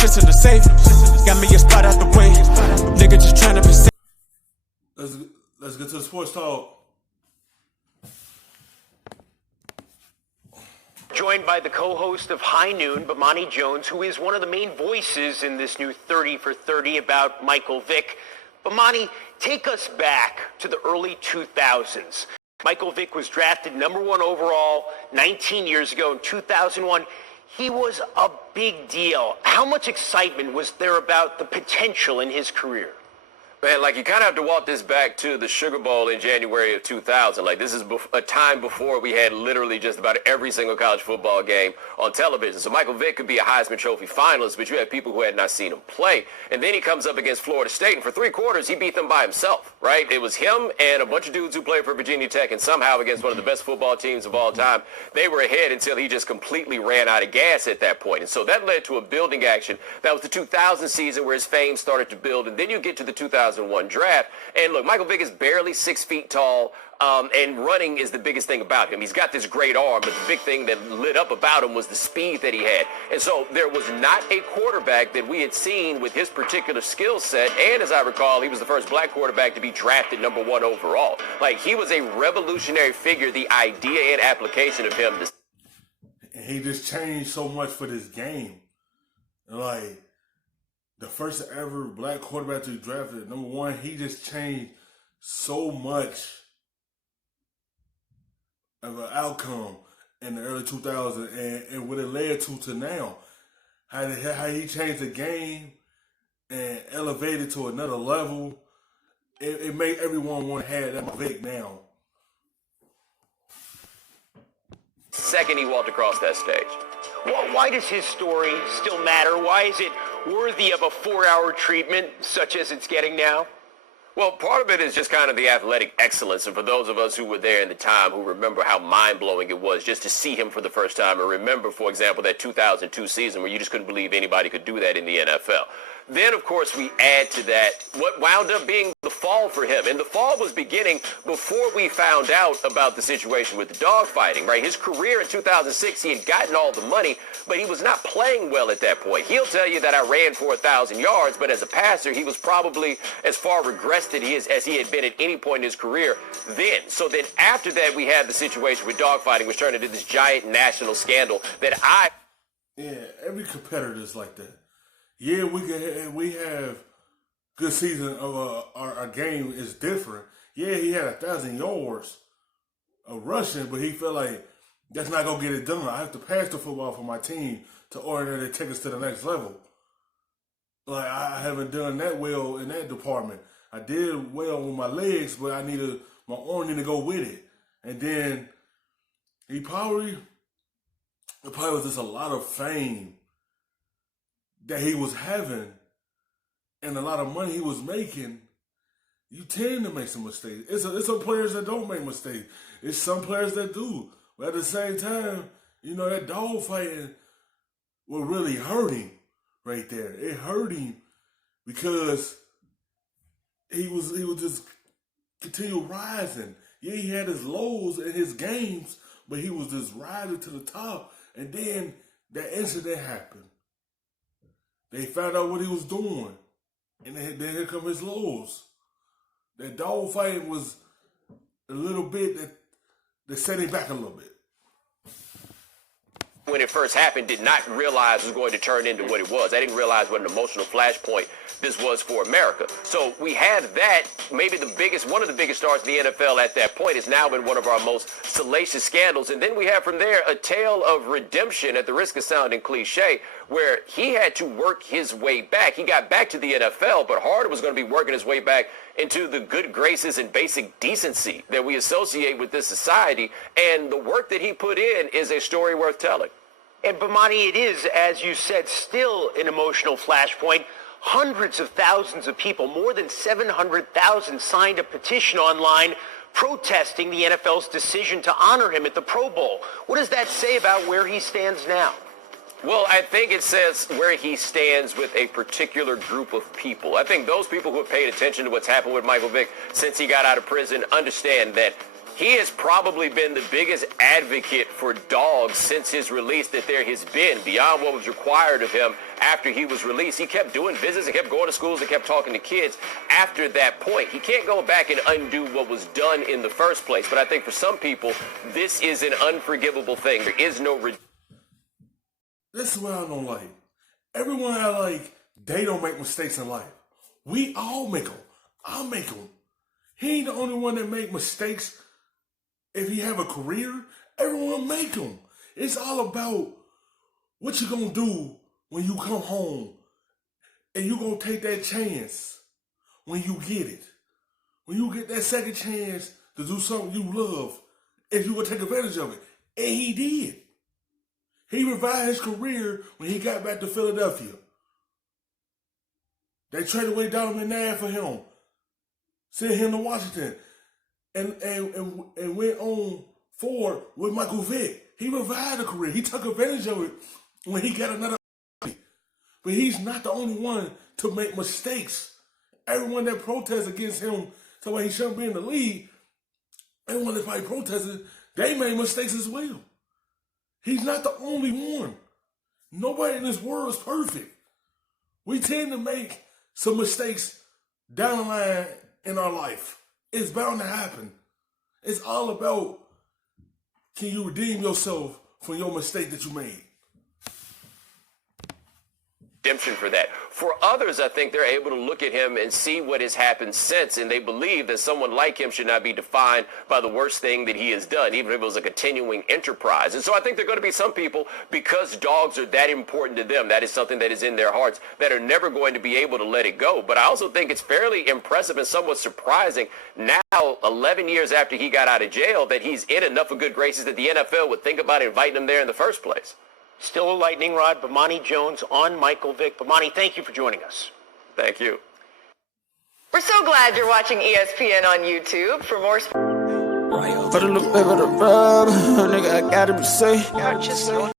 shit's in the safe. Got me a spot out the way. Nigga just tryna be safe. Let's get to the sports talk. Joined by the co-host of High Noon, Bomani Jones, who is one of the main voices in this new 30 for 30 about Michael Vick. Bomani, take us back to the early 2000s. Michael Vick was drafted #1 overall 19 years ago in 2001. He was a big deal. How much excitement was there about the potential in his career? Man, like, you kind of have to walk this back to the Sugar Bowl in January of 2000. Like, this is a time before we had literally just about every single college football game on television. So Michael Vick could be a Heisman Trophy finalist, but you had people who had not seen him play. And then he comes up against Florida State, and for 3 quarters, he beat them by himself, right? It was him and a bunch of dudes who played for Virginia Tech, and somehow against one of the best football teams of all time, they were ahead until he just completely ran out of gas at that point. And so that led to a building action. That was the 2000 season where his fame started to build, and then you get to the 2001 draft. And look, Michael Vick is barely 6 feet tall, and running is the biggest thing about him. He's got this great arm, but the big thing that lit up about him was the speed that he had. And so there was not a quarterback that we had seen with his particular skill set. And as I recall, he was the first black quarterback to be drafted #1 overall. Like, he was a revolutionary figure, the idea and application of him. And he just changed so much for this game. Like, the first ever black quarterback to be drafted #1, he just changed so much of an outcome in the early 2000s and what it led to now. How he changed the game and elevated to another level. It made everyone want to have that Vick now. Second he walked across that stage. Well, why does his story still matter? Why is it worthy of a 4-hour treatment such as it's getting now? Well, part of it is just kind of the athletic excellence. And for those of us who were there in the time who remember how mind-blowing it was just to see him for the first time, and remember, for example, that 2002 season where you just couldn't believe anybody could do that in the NFL. Then, of course, we add to that what wound up being the fall for him. And the fall was beginning before we found out about the situation with the dogfighting, right? His career in 2006, he had gotten all the money, but he was not playing well at that point. He'll tell you that I ran for 1,000 yards, but as a passer, he was probably as far regressed as he had been at any point in his career then. So then after that, we had the situation with dogfighting, which turned into this giant national scandal that Yeah, every competitor is like that. Yeah, we have good season of our game is different. Yeah, he had 1,000 yards of rushing, but he felt like that's not gonna get it done. I have to pass the football for my team to ordinarily take us to the next level. Like, I haven't done that well in that department. I did well with my legs, but my arm needed to go with it. And then it probably was just a lot of fame that he was having and a lot of money he was making. You tend to make some mistakes. It's some players that don't make mistakes. It's some players that do. But at the same time, you know, that dog fighting will really hurt him right there. It hurt him because he was just continue rising. Yeah, he had his lows in his games, but he was just rising to the top. And then that incident happened. They found out what he was doing. And then here come his lows. That dog fighting was a little bit that set him back a little bit. When it first happened, did not realize it was going to turn into what it was. I didn't realize what an emotional flashpoint this was for America. So we had that, maybe one of the biggest stars in the NFL at that point has now been one of our most salacious scandals. And then we have from there a tale of redemption, at the risk of sounding cliche, where he had to work his way back. He got back to the NFL, but Harder was going to be working his way back into the good graces and basic decency that we associate with this society. And the work that he put in is a story worth telling. And Bomani, it is, as you said, still an emotional flashpoint. Hundreds of thousands of people, more than 700,000, signed a petition online protesting the NFL's decision to honor him at the Pro Bowl. What does that say about where he stands now? Well, I think it says where he stands with a particular group of people. I think those people who have paid attention to what's happened with Michael Vick since he got out of prison understand that he has probably been the biggest advocate for dogs since his release that there has been, beyond what was required of him after he was released. He kept doing visits and kept going to schools and kept talking to kids after that point. He can't go back and undo what was done in the first place. But I think for some people, this is an unforgivable thing. There is no... This is what I don't like. Everyone I like, they don't make mistakes in life. We all make them. I'll make them. He ain't the only one that make mistakes. If he have a career, everyone make them. It's all about what you gonna do when you come home, and you gonna take that chance when you get it. When you get that second chance to do something you love, if you gonna take advantage of it. And he did. He revived his career when he got back to Philadelphia. They traded away Donovan McNabb for him. Sent him to Washington. And went on forward with Michael Vick. He revived the career. He took advantage of it when he got another opportunity. But he's not the only one to make mistakes. Everyone that protests against him, so he shouldn't be in the league, everyone that probably protested, they made mistakes as well. He's not the only one. Nobody in this world is perfect. We tend to make some mistakes down the line in our life. It's bound to happen. It's all about, can you redeem yourself from your mistake that you made? Redemption for that. For others, I think they're able to look at him and see what has happened since, and they believe that someone like him should not be defined by the worst thing that he has done, even if it was a continuing enterprise. And so I think there are going to be some people, because dogs are that important to them, that is something that is in their hearts, that are never going to be able to let it go. But I also think it's fairly impressive and somewhat surprising now, 11 years after he got out of jail, that he's in enough of good graces that the NFL would think about inviting him there in the first place. Still a lightning rod, Bomani Jones on Michael Vick. Bomani, thank you for joining us. Thank you. We're so glad you're watching ESPN on YouTube. For more But look back at the rub, nigga, I gotta be safe.